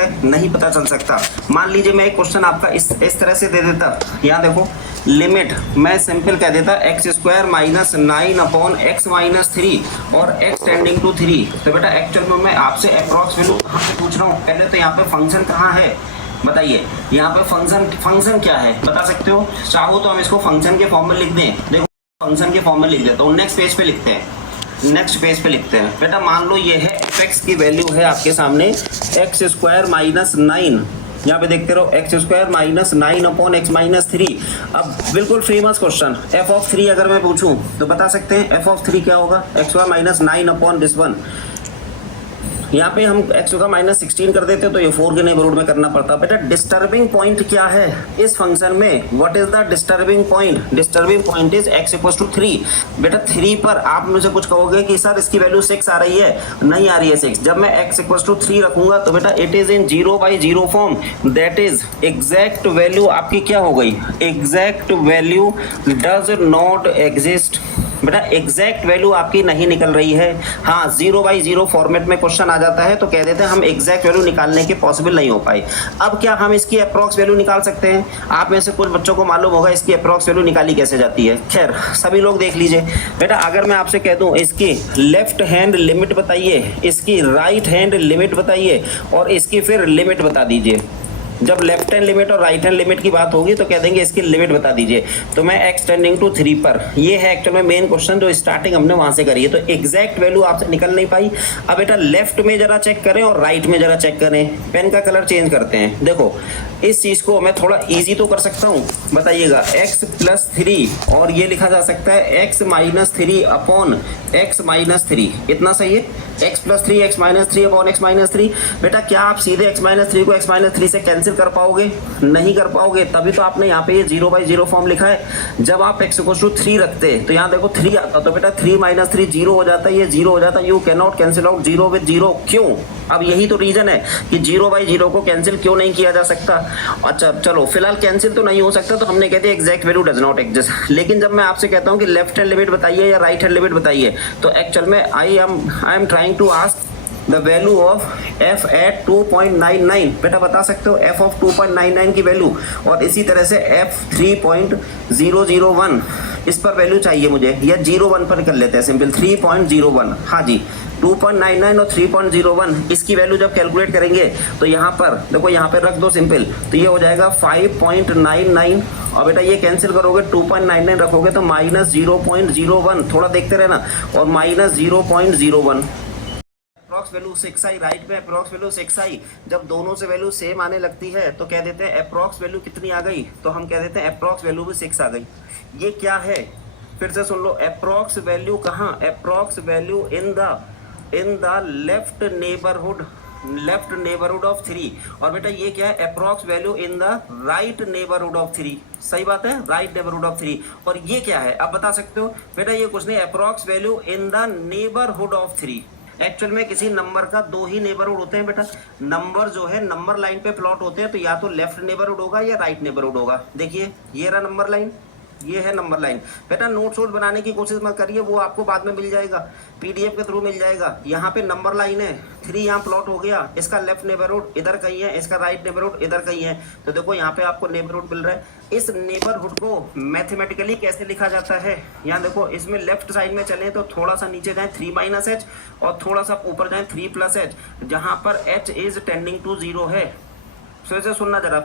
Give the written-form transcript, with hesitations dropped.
सकता है? नहीं पता चल सकता। मान लीजिए मैं एक क्वेश्चन आपका इस तरह से दे देता, यहाँ देखो लिमिट मैं सिंपल कह देता x square minus 9 upon x minus 3 और एक्स टेंडिंग टू 3। तो बेटा एक्चुअल में मैं आपसे अप्रॉक्स वैल्यू कहाँ से पूछ रहा हूँ? पहले तो यहाँ पे फंक्शन कहाँ है बताइए, यहाँ पे फंक्शन क्या है बता सकते हो? चाहो तो हम इसको फंक्शन के फॉर्म में लिख दें। देखो फंक्शन के फॉर्म में लिख देता हूँ, नेक्स्ट पेज पे लिखते हैं। बेटा मान लो ये है एफ की वैल्यू है आपके सामने एक्स स्क्वायर माइनस 9, यहाँ पे देखते रहो x square minus 9 upon x minus 3। अब बिल्कुल फेमस क्वेश्चन एफ ऑफ 3 अगर मैं पूछूं तो बता सकते हैं एफ ऑफ 3 क्या होगा? X square minus 9 upon this one. यहाँ पे हम एक्स का माइनस 16 कर देते तो ये 4 के नेबरहुड में करना पड़ता। बेटा डिस्टर्बिंग पॉइंट क्या है इस फंक्शन में? What is the disturbing point? Disturbing point is x equal to 3। बेटा 3 पर आप मुझे कुछ कहोगे कि सर इसकी वैल्यू 6 आ रही है, नहीं आ रही है 6। जब मैं एक्स इक्वल टू 3 रखूंगा तो बेटा it is in 0/0 form, that is exact value आपकी क्या हो गई? Exact value does not exist. बेटा एग्जैक्ट वैल्यू आपकी नहीं निकल रही है। हाँ 0/0 फॉर्मेट में क्वेश्चन आ जाता है तो कह देते हैं हम एग्जैक्ट वैल्यू निकालने के पॉसिबल नहीं हो पाए। अब क्या हम इसकी अप्रॉक्स वैल्यू निकाल सकते हैं? आप में से कुछ बच्चों को मालूम होगा इसकी अप्रॉक्स वैल्यू निकाली कैसे जाती है। खैर सभी लोग देख लीजिए। बेटा अगर मैं आपसे कह दूं इसकी लेफ्ट हैंड लिमिट बताइए, इसकी राइट हैंड लिमिट बताइए और इसकी फिर लिमिट बता दीजिए। जब लेफ्ट हैंड लिमिट और राइट हैंड लिमिट की बात होगी तो कह देंगे इसकी लिमिट बता दीजिए। तो मैं एक्स टेंडिंग टू 3 पर, ये है एक्चुअल में मेन क्वेश्चन जो स्टार्टिंग हमने वहां से करी है। तो एग्जैक्ट वैल्यू आपसे निकल नहीं पाई। अब बेटा लेफ्ट में जरा चेक करें और राइट में जरा चेक करें। पेन का कलर चेंज करते हैं। देखो इस चीज को मैं थोड़ा इजी तो कर सकता हूँ, बताइएगा x प्लस 3 और ये लिखा जा सकता है x minus 3 upon x minus 3। इतना सही है? x plus 3 x minus 3 upon x minus 3। बेटा क्या आप सीधे x माइनस 3 को x माइनस 3 से कैंसिल कर पाओगे? नहीं कर पाओगे, तभी तो आपने यहाँ पे ये 0/0 फॉर्म लिखा है। जब आप x इक्वल टू 3 रखते तो यहाँ देखो 3 आता तो बेटा 3 माइनस 3 0 हो जाता है, ये 0 हो जाता है। You can not cancel out 0 with 0। क्यों? अब यही तो रीजन है कि 0/0 को कैंसिल क्यों नहीं किया जा सकता। अच्छा चलो फिलहाल कैंसिल तो नहीं हो सकता तो हमने कहते हैं exact value does not exist. लेकिन जब मैं आपसे कहता हूं कि लेफ्ट हैंड लिमिट बताइए या राइट हैंड लिमिट बताइए तो एक्चुअल में I am trying to ask the value of f at 2.99। बेटा बता सकते हो f ऑफ 2.99 की वैल्यू, और इसी तरह से f 3.001 इस पर वैल्यू चाहिए मुझे, या 01 पर कर लेते हैं सिंपल 3.01। हाँ जी 2.99 और 3.01 इसकी वैल्यू जब कैलकुलेट करेंगे तो यहाँ पर देखो, यहाँ पे रख दो सिंपल, तो ये हो जाएगा 5.99 और बेटा ये कैंसिल करोगे 2.99 रखोगे तो माइनस 0.01, थोड़ा देखते रहना, और माइनस 0.01। अप्रॉक्स वैल्यू 6 आई, राइट में अप्रॉक्स वैल्यू 6 आई। जब दोनों से वैल्यू सेम आने लगती है तो कह देते हैं अप्रॉक्स वैल्यू कितनी आ गई, तो हम कह देते हैं अप्रॉक्स वैल्यू भी 6 आ गई। ये क्या है फिर से सुन लो, अप्रॉक्स वैल्यू कहाँ? Approx value in the left neighbourhood of 3। और बेटा ये क्या है? Approx value in the right neighbourhood of 3। सही बात है, राइट नेबरहुड ऑफ 3। और ये क्या है आप बता सकते हो? बेटा ये कुछ नहीं, approx value in the neighbourhood of 3। Actual में किसी नंबर का 2 ही नेबरहुड होते हैं बेटा। नंबर जो है नंबर लाइन पे प्लॉट होते हैं तो या तो लेफ्ट नेबरहुड होगा या राइट नेबरहुड होगा। देखिए ये रहा नंबर लाइन, ये है नंबर लाइन। बेटा नोट्स वोट बनाने की कोशिश मत करिए, वो आपको बाद में मिल जाएगा, पीडीएफ के थ्रू मिल जाएगा। यहाँ पे नंबर लाइन है, 3 यहाँ प्लॉट हो गया, इसका लेफ्ट नेबरहुड इधर कहीं है, इसका राइट नेबरहुड इधर कहीं है। तो देखो यहाँ पे आपको नेबरहुड मिल रहा है। इस नेबरहुड को मैथमेटिकली कैसे लिखा जाता है? यहाँ देखो, इसमें लेफ्ट साइड में चले तो थोड़ा सा नीचे जाए 3 - h और थोड़ा सा ऊपर जाए 3 + h, जहाँ पर h इज टेंडिंग टू 0 है। फिर से सुनना जरा।